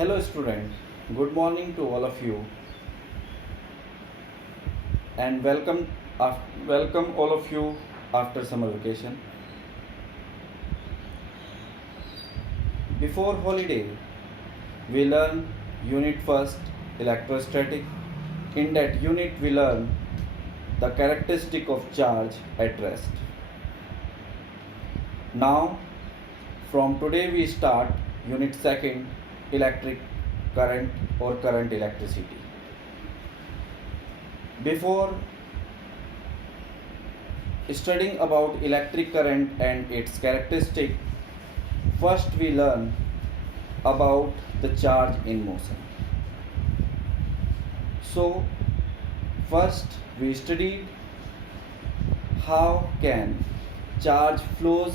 Hello students, good morning to all of you and welcome all of you after summer vacation. Before holiday, we learn unit first electrostatic. In that unit we learn the characteristic of charge at rest. Now from today we start unit second electric current or current electricity. Before studying about electric current and its characteristic, first we learn about the charge in motion. So first we studied how can charge flows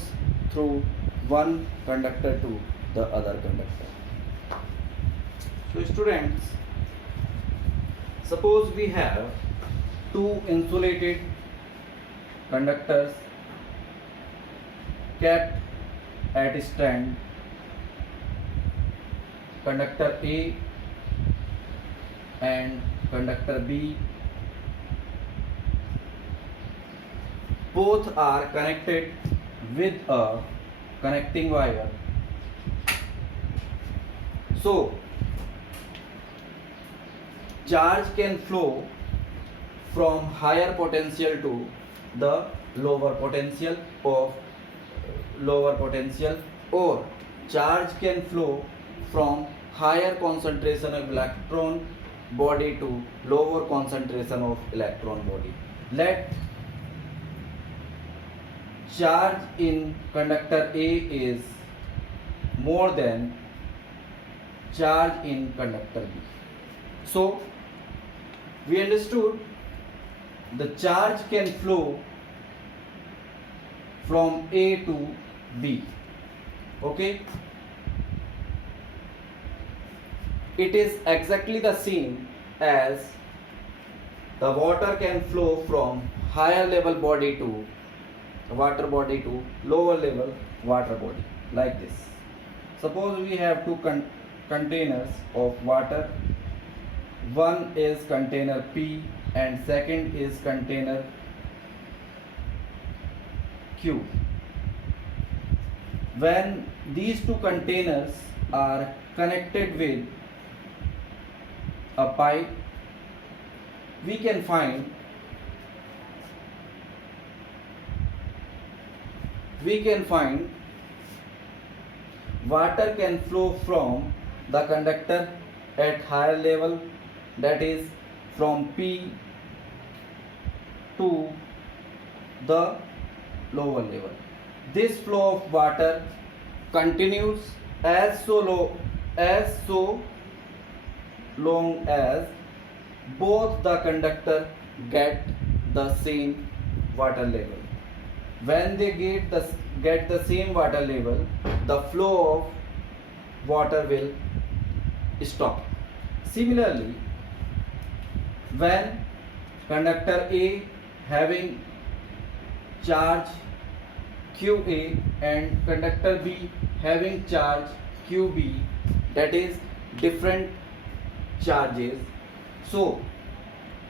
through one conductor to the other conductor. So students, suppose we have two insulated conductors kept at stand, conductor A and conductor B. Both are connected with a connecting wire. So charge can flow from higher potential to the lower potential or charge can flow from higher concentration of electron body to lower concentration of electron body. Let charge in conductor A is more than charge in conductor B. So we understood the charge can flow from A to B. Okay, it is exactly the same as the water can flow from higher level body to water body to lower level water body, like this. Suppose we have two containers of water. One is container P and second is container Q. When these two containers are connected with a pipe, we can find water can flow from the conductor at higher level, that is from P to the lower level. This flow of water continues so long as both the conductor get the same water level. When they get the same water level, the flow of water will stop. Similarly, when conductor A having charge QA and conductor B having charge QB, that is different charges, so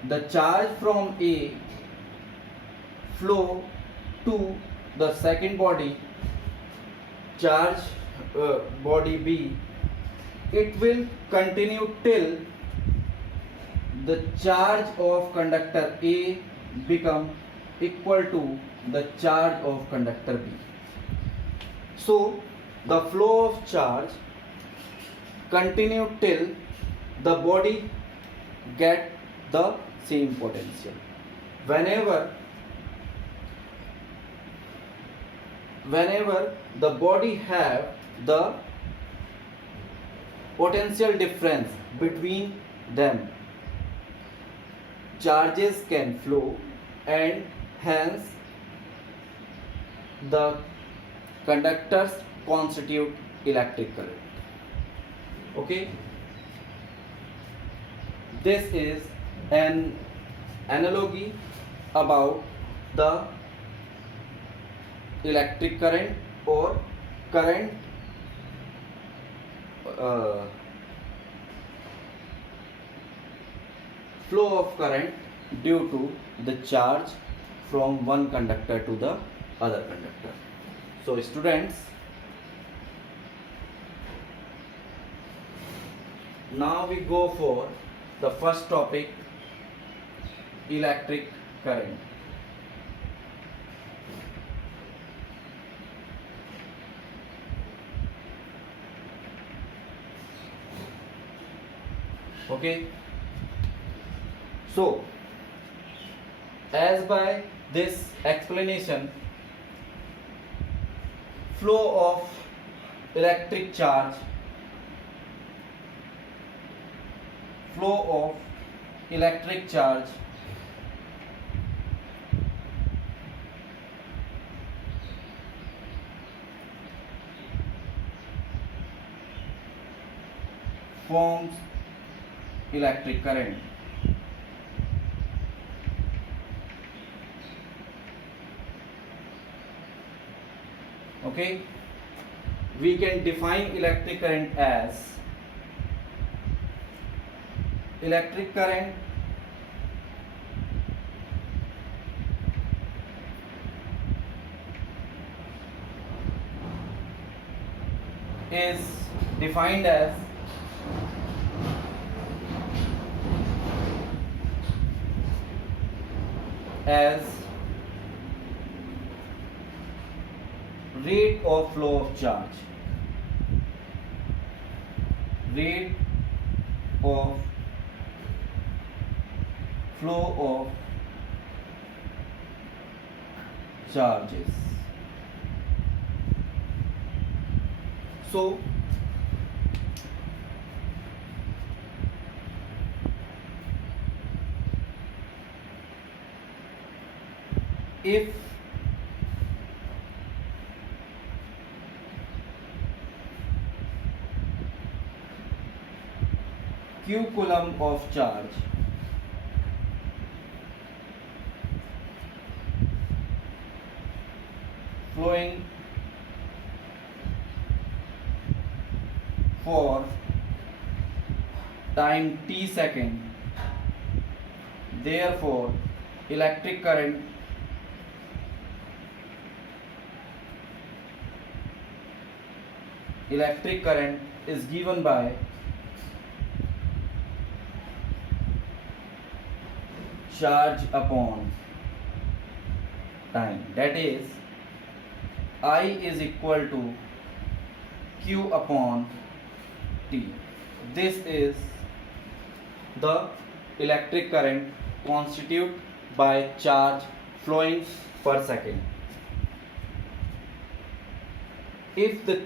the charge from A flow to the second body, charge body B, it will continue till the charge of conductor A become equal to the charge of conductor B. So the flow of charge continue till the body get the same potential. Whenever the body have the potential difference between them, charges can flow and hence the conductors constitute electric current. Okay, this is an analogy about the electric current or current flow of current due to the charge from one conductor to the other conductor. So students, now we go for the first topic, electric current. Okay, so as by this explanation, flow of electric charge, flow of electric charge forms electric current. Okay, we can define electric current as electric current is defined as rate of flow of charge, rate of flow of charges. So if q coulomb of charge flowing for time t second, therefore electric current is given by charge upon time, that is I is equal to q upon t. This is the electric current constituted by charge flowing per second. If the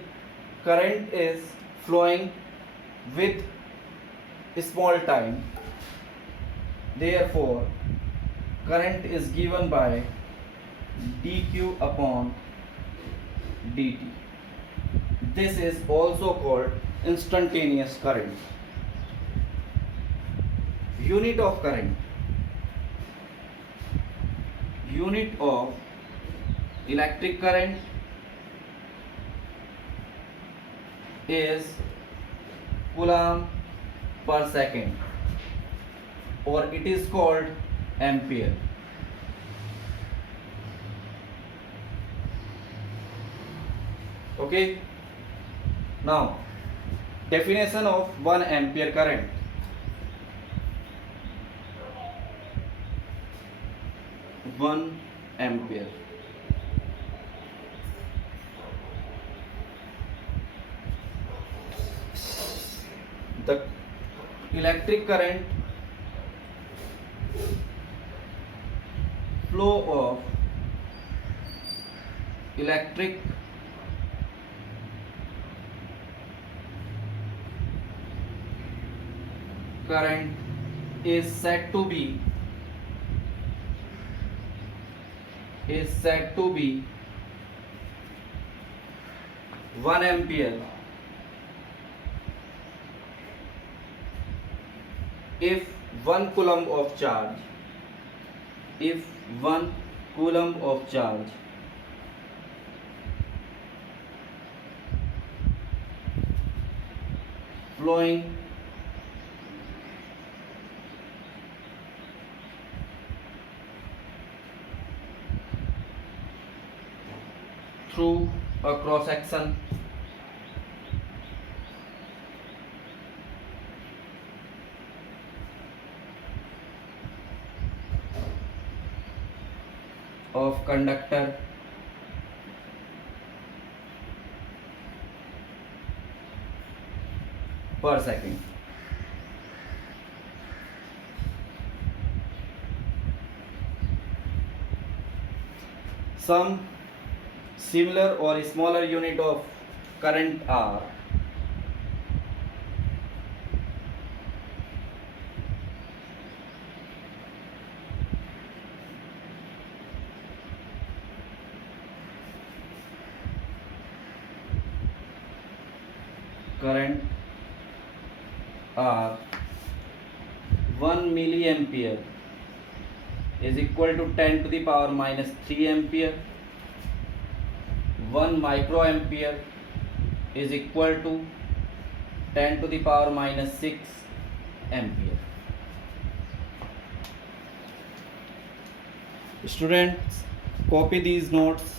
current is flowing with small time, therefore current is given by dq upon dt. This is also called instantaneous current. Unit of current, unit of electric current is coulomb per second, or it is called ampere. Okay, now definition of 1 ampere current. One ampere. The electric current flow of electric current is said to be 1 ampere if 1 coulomb of charge flowing a cross section of conductor per second. Some similar or smaller unit of current are current are 1 milliampere is equal to 10 to the power minus 3 ampere. 1 microampere is equal to 10 to the power minus 6 ampere. Students, copy these notes.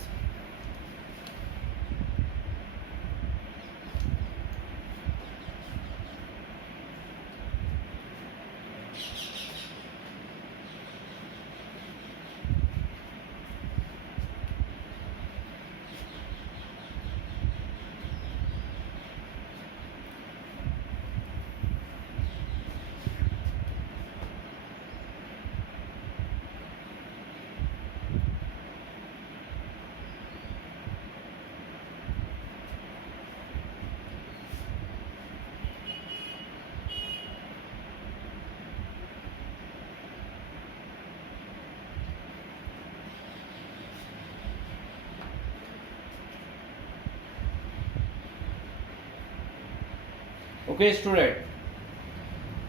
Okay, student.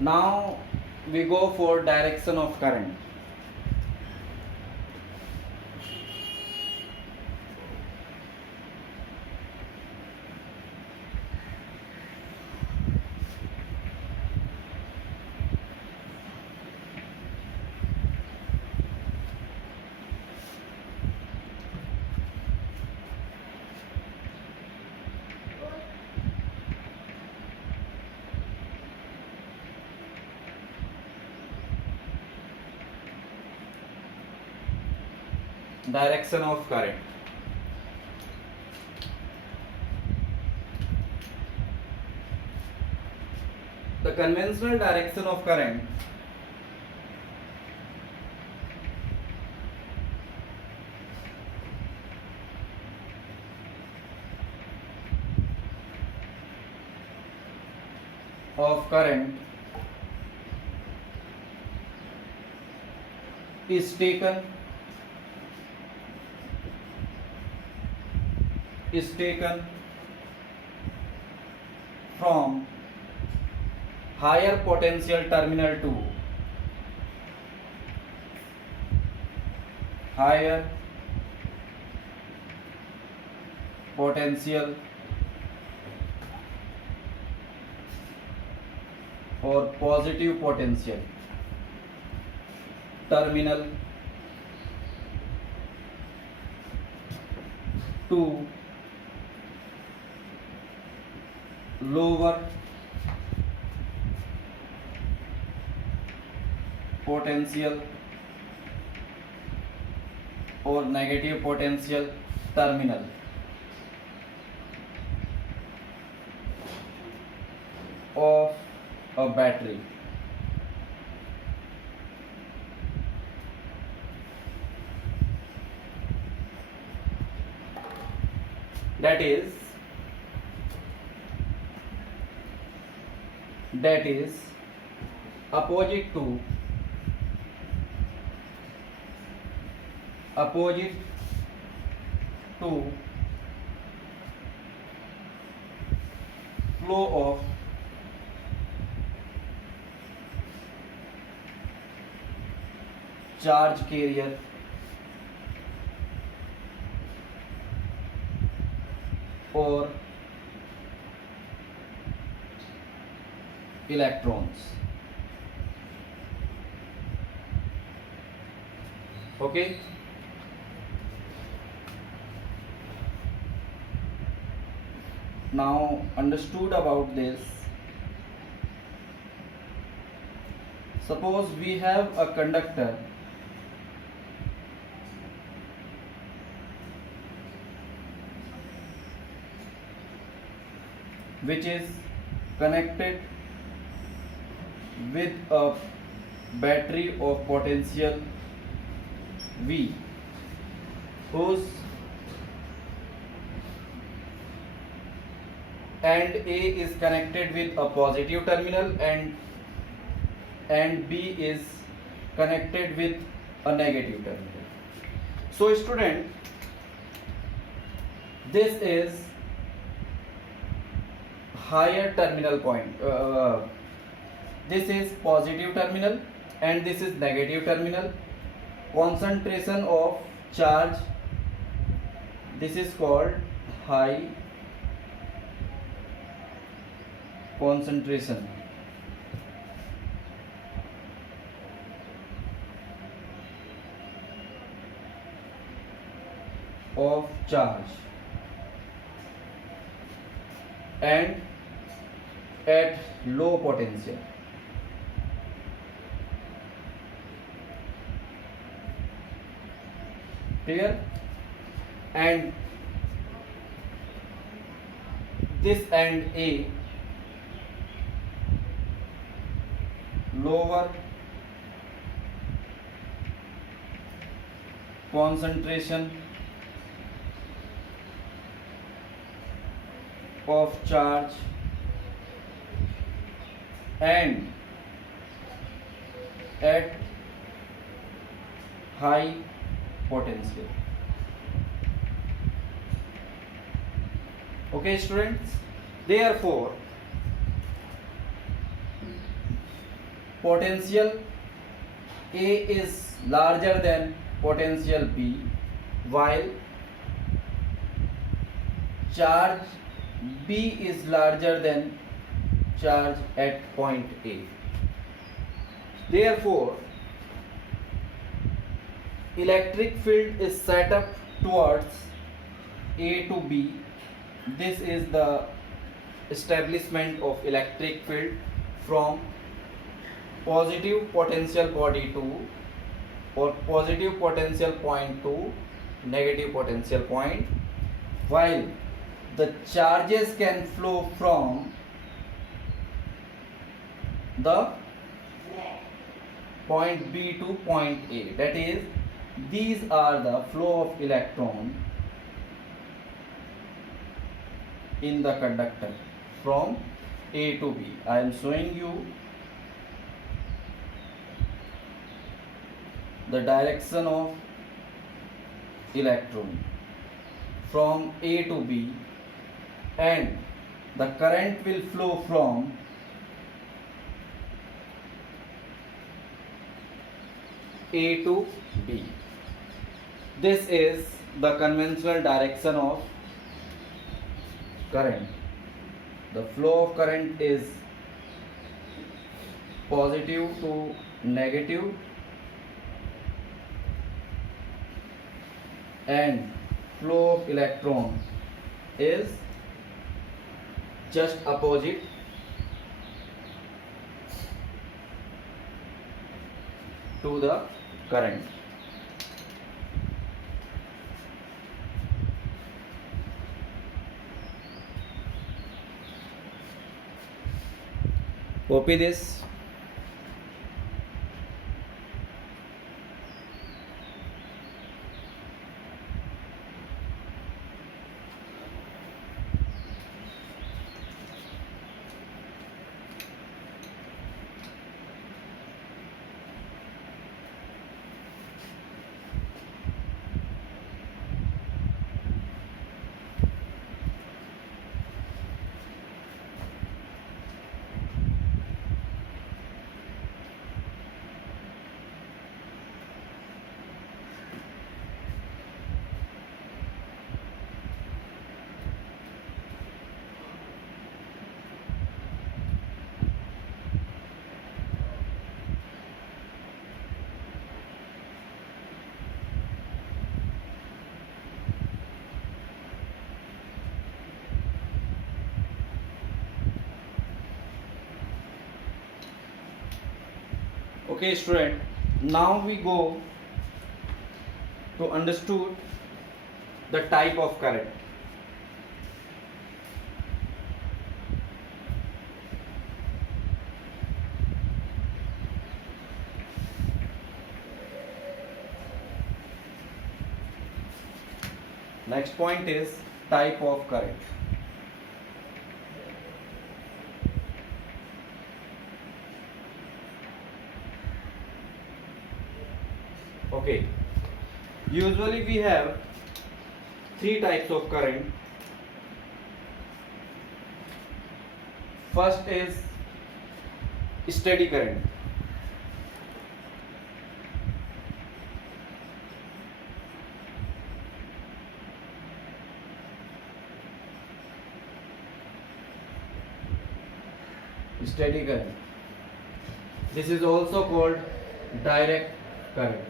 Now we go for direction of current. Direction of current. The conventional direction of current is taken from higher potential terminal to higher potential or positive potential terminal to lower potential or negative potential terminal of a battery. That is opposite to flow of charge carrier or electrons. Okay. now understood about this, suppose we have a conductor which is connected with a battery of potential V, whose end A is connected with a positive terminal and B is connected with a negative terminal. So student, this is higher terminal point. This is positive terminal and this is negative terminal. Concentration of charge, this is called high concentration of charge and at low potential. Clear? And this end A, lower concentration of charge and at high potential. Okay students, therefore potential A is larger than potential B, while charge B is larger than charge at point A. Therefore electric field is set up towards A to B. This is the establishment of electric field from positive potential body to, or positive potential point to negative potential point, while the charges can flow from the point B to point A. That is, these are the flow of electron in the conductor from A to B. I am showing you the direction of electron from A to B, and the current will flow from A to B. This is the conventional direction of current. The flow of current is positive to negative, and flow of electron is just opposite to the current. Copy this. Okay, student. Now we go to understood the type of current. Next point is type of current. Okay. Usually we have three types of current. First is steady current. Steady current. This is also called direct current.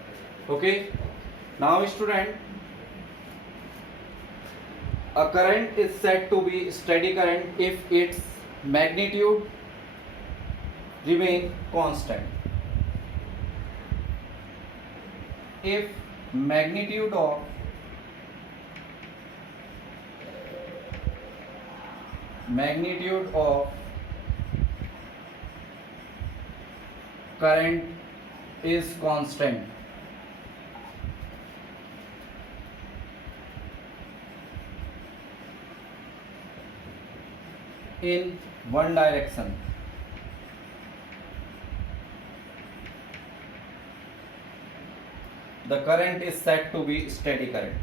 Okay. Now student, a current is said to be steady current if its magnitude remain constant. If magnitude of current is constant. In one direction, the current is said to be steady current.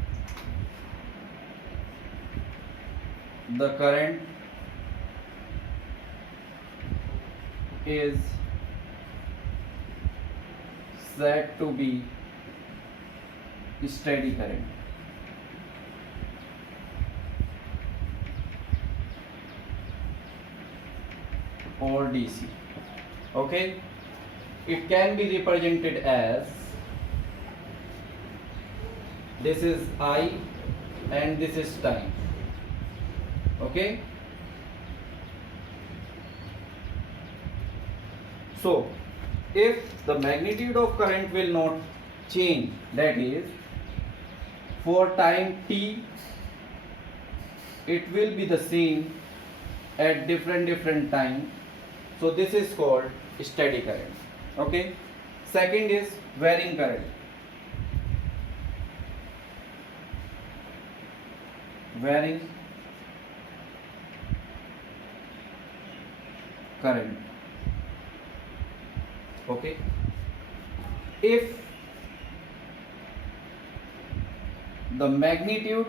The current is said to be steady current. Or DC. Okay, it can be represented as, this is I and this is time. Okay, so if the magnitude of current will not change, that is for time t it will be the same at different time, so this is called steady current. Okay, second is varying current. Varying current. Okay, if the magnitude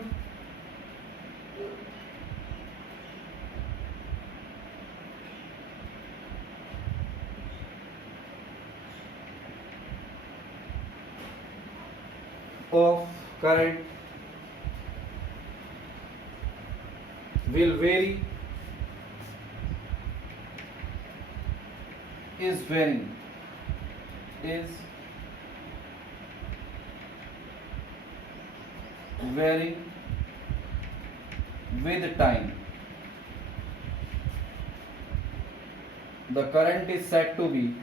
of current will vary, is varying with time, the current is said to be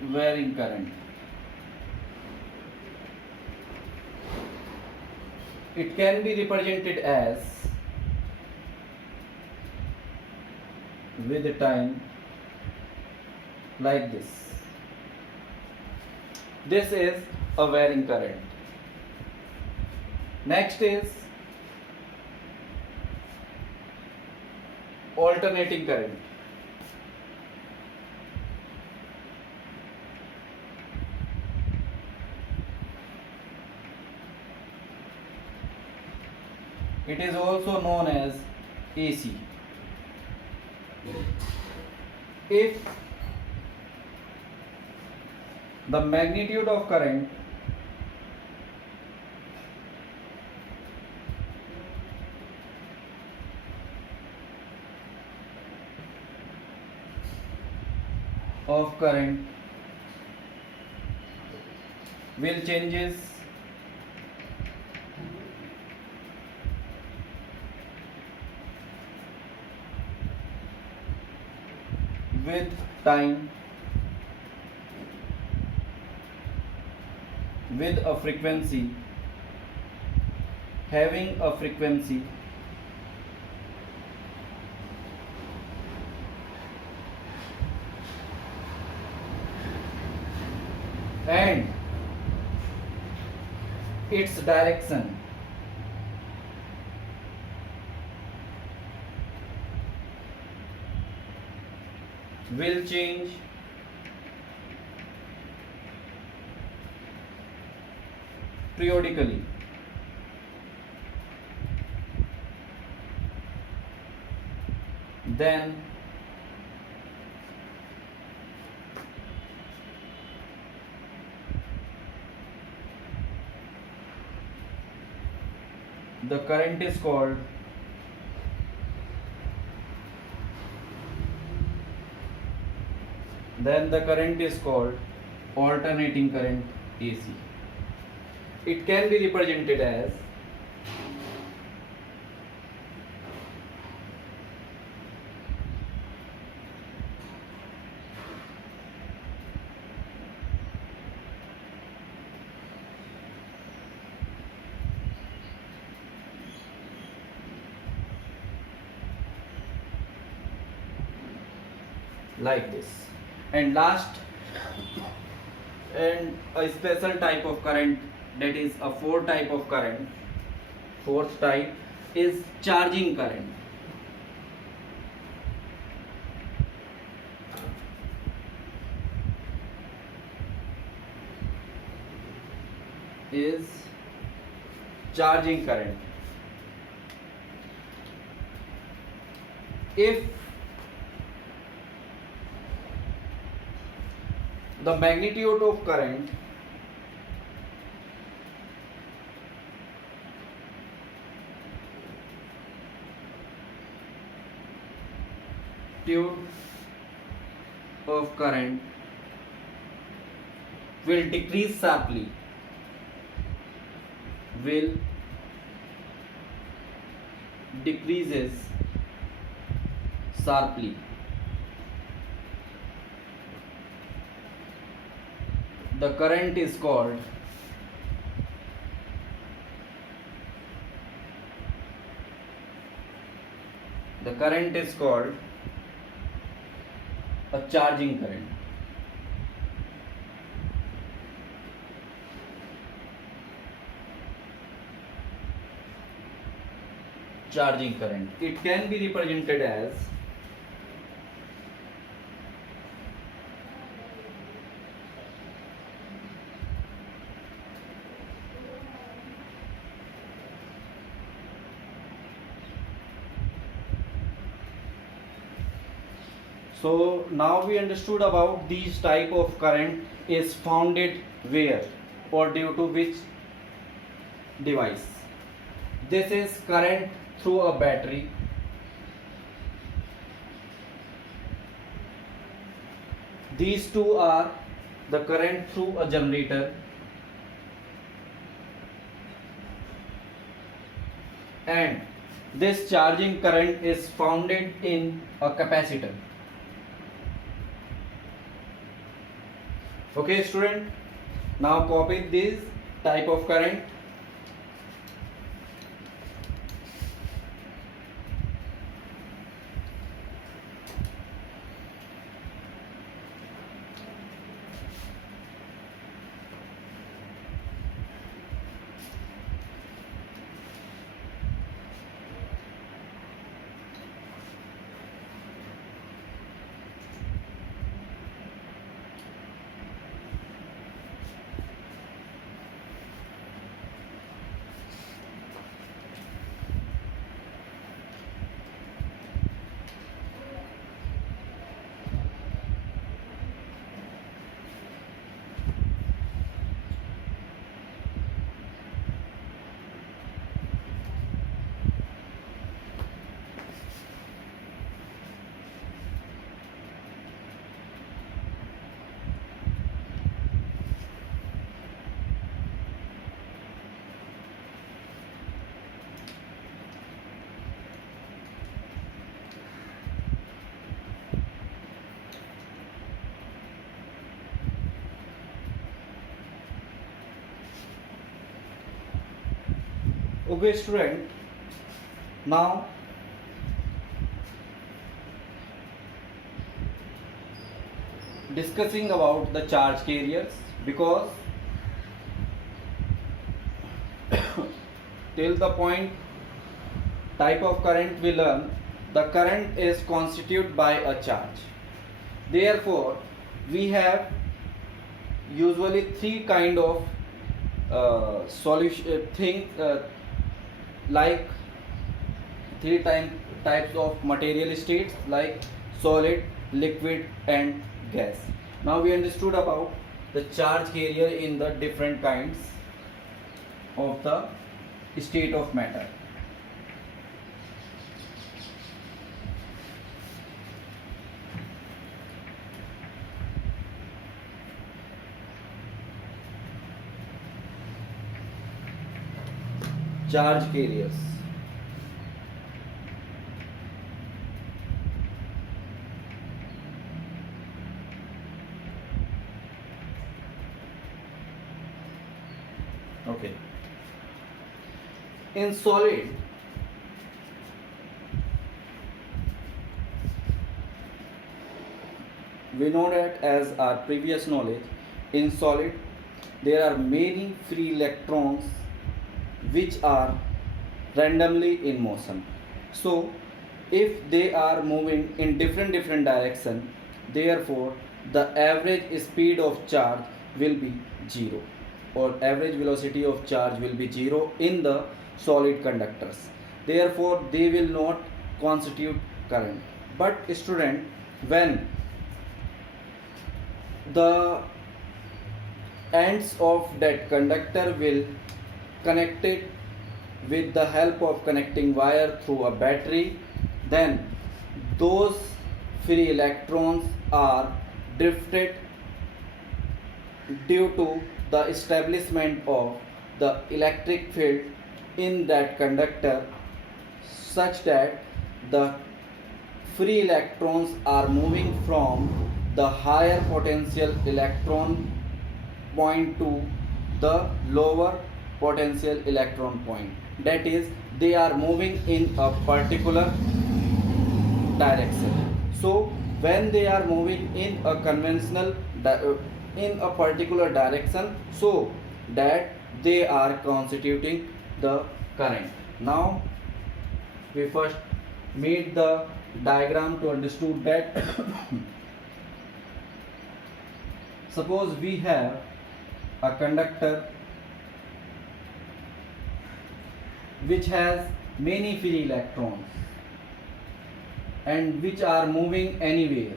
varying current. It can be represented as, with time, like this. This is a varying current. Next is alternating current. It is also known as AC. If the magnitude of current will changes with time with a frequency having a frequency and its direction will change periodically. Then the current is called alternating current AC. It can be represented as like this. And last, and a special type of current, that is a fourth type of current. Fourth type is charging current. Is charging current. If the magnitude of current will decrease sharply, will decreases sharply. The current is called a charging current. Charging current. It can be represented as so now we understood about these type of current is founded where or due to which device. This is current through a battery. These two are the current through a generator, and this charging current is founded in a capacitor. Okay student, now copy this type of current. Okay, student. Now discussing about the charge carriers, because till the point type of current we learn, the current is constituted by a charge. Therefore, we have usually three kind of solution thing like types of material states like solid, liquid and gas. Now we understood about the charge carrier in the different kinds of the state of matter. Charge carriers. Okay. In solid, we know that as our previous knowledge, in solid there are many free electrons which are randomly in motion. So if they are moving in different direction, therefore the average speed of charge will be 0, or average velocity of charge will be 0 in the solid conductors. Therefore they will not constitute current. But student, when the ends of that conductor will connect it with the help of connecting wire through a battery, then those free electrons are drifted due to the establishment of the electric field in that conductor, such that the free electrons are moving from the higher potential electron point to the lower potential electron point. That is, they are moving in a particular direction. So when they are moving in a in a particular direction, so that they are constituting the current. Now we first made the diagram to understand that suppose we have a conductor which has many free electrons and which are moving anywhere.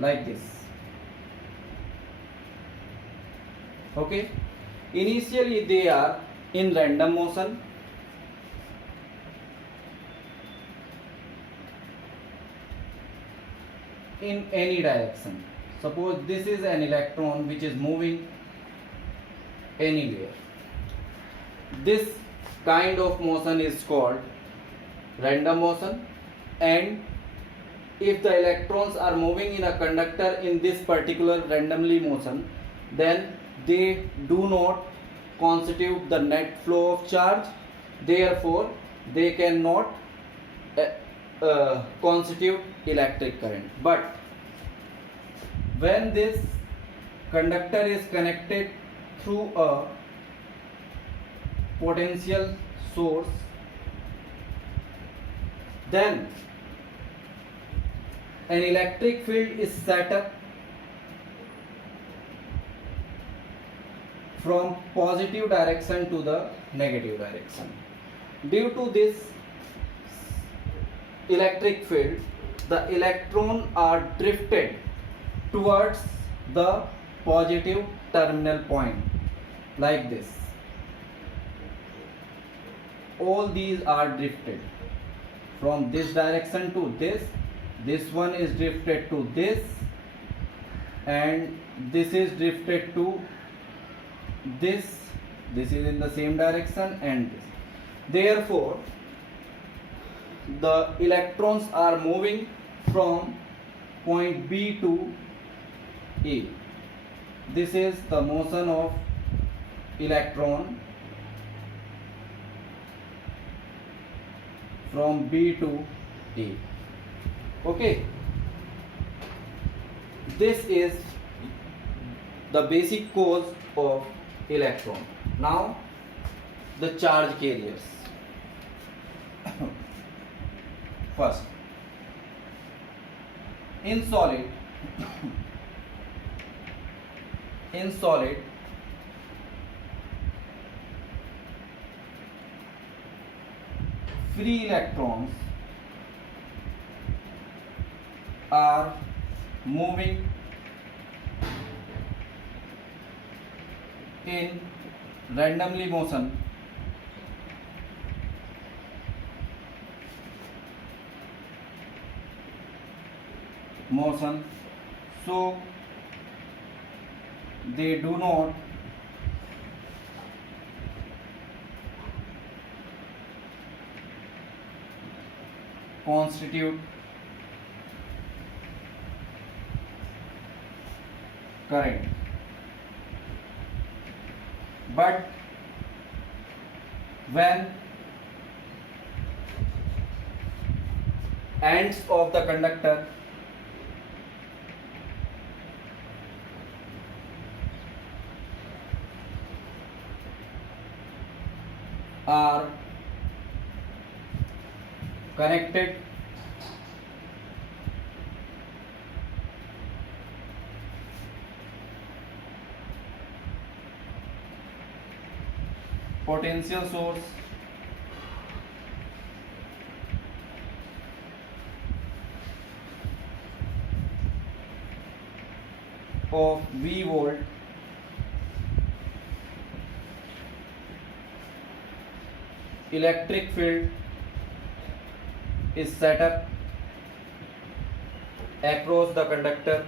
Like this. Okay. Initially they are in random motion, in any direction. Suppose this is an electron which is moving anywhere. This kind of motion is called random motion, and if the electrons are moving in a conductor in this particular randomly motion, then they do not constitute the net flow of charge, therefore they cannot constitute electric current. But when this conductor is connected through a potential source, then an electric field is set up from positive direction to the negative direction. Due to this electric field, the electrons are drifted towards the positive terminal point, like this. All these are drifted from this direction to this. This one is drifted to this, and this is drifted to this. This is in the same direction, and this. Therefore the electrons are moving from point B to A. This is the motion of electron from B to A. Okay, this is the basic cause of electron. Now the charge carriers. First, in solid free electrons are moving in randomly motion, so they do not constitute current, but when ends of the conductor are connected potential source of V volt electric field is set up across the conductor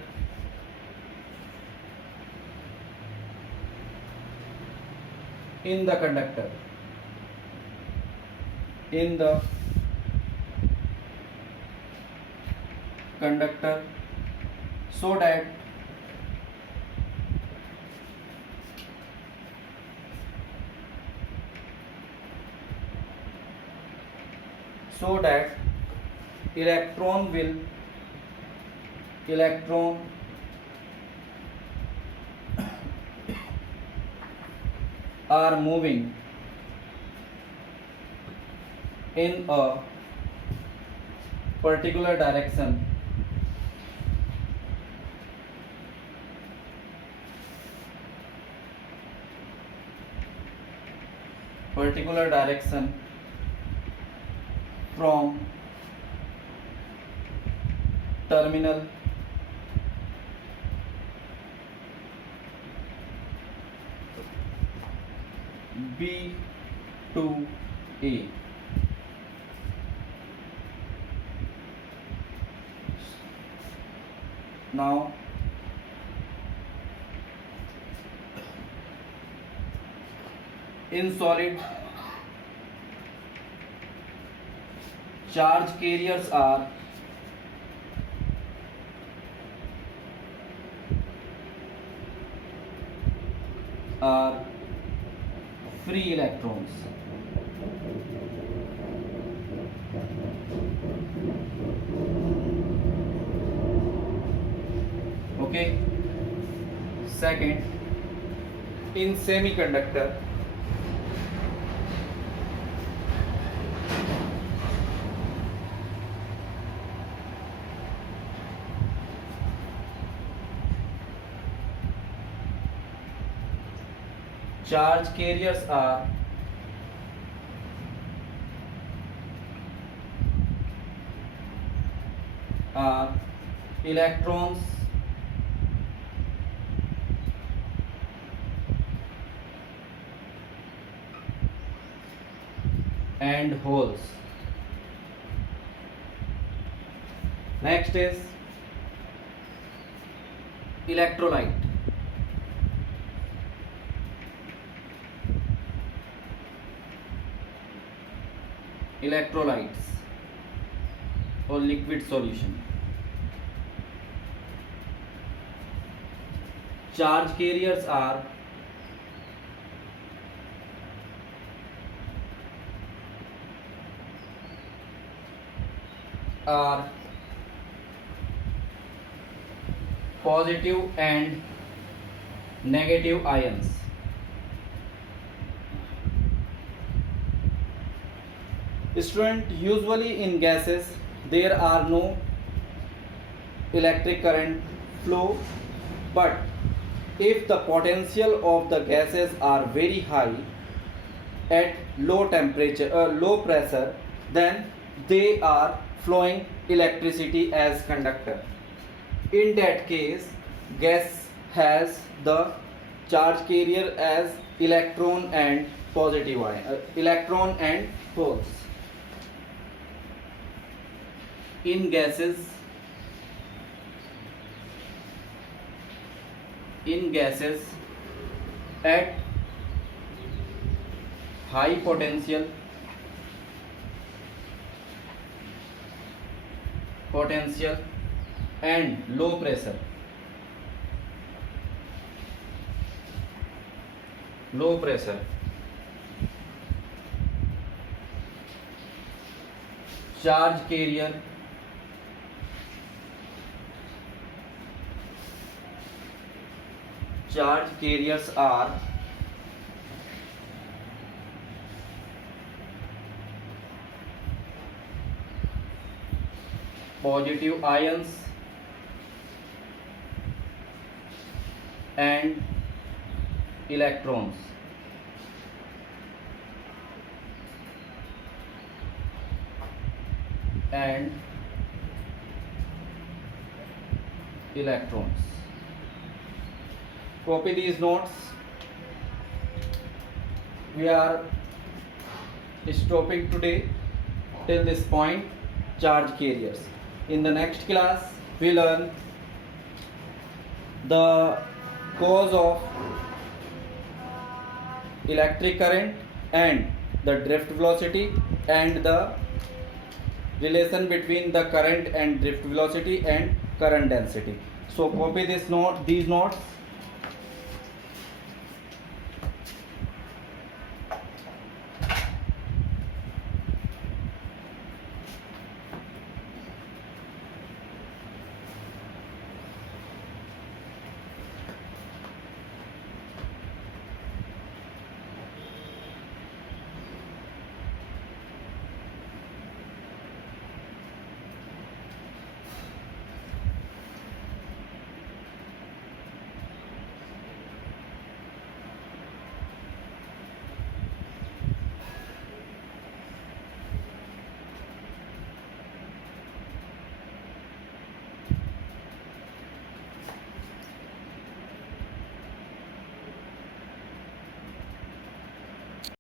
in the conductor so that electron are moving in a particular direction from terminal B to A. Now in solid, charge carriers are free electrons. Okay. Second, in semiconductor, charge carriers are electrons and holes. Next is electrolyte. Electrolytes. or liquid solution. Charge carriers are positive and negative ions. Student, usually in gases there are no electric current flow, but if the potential of the gases are very high at low temperature, low pressure, then they are flowing electricity as conductor. In that case, gas has the charge carrier as electron and positive ion, electron and holes. In gases at high potential and low pressure, charge carriers are positive ions and electrons. Copy these notes. We are stopping today till this point, charge carriers. In the next class, we learn the cause of electric current and the drift velocity and the relation between the current and drift velocity and current density. So copy these notes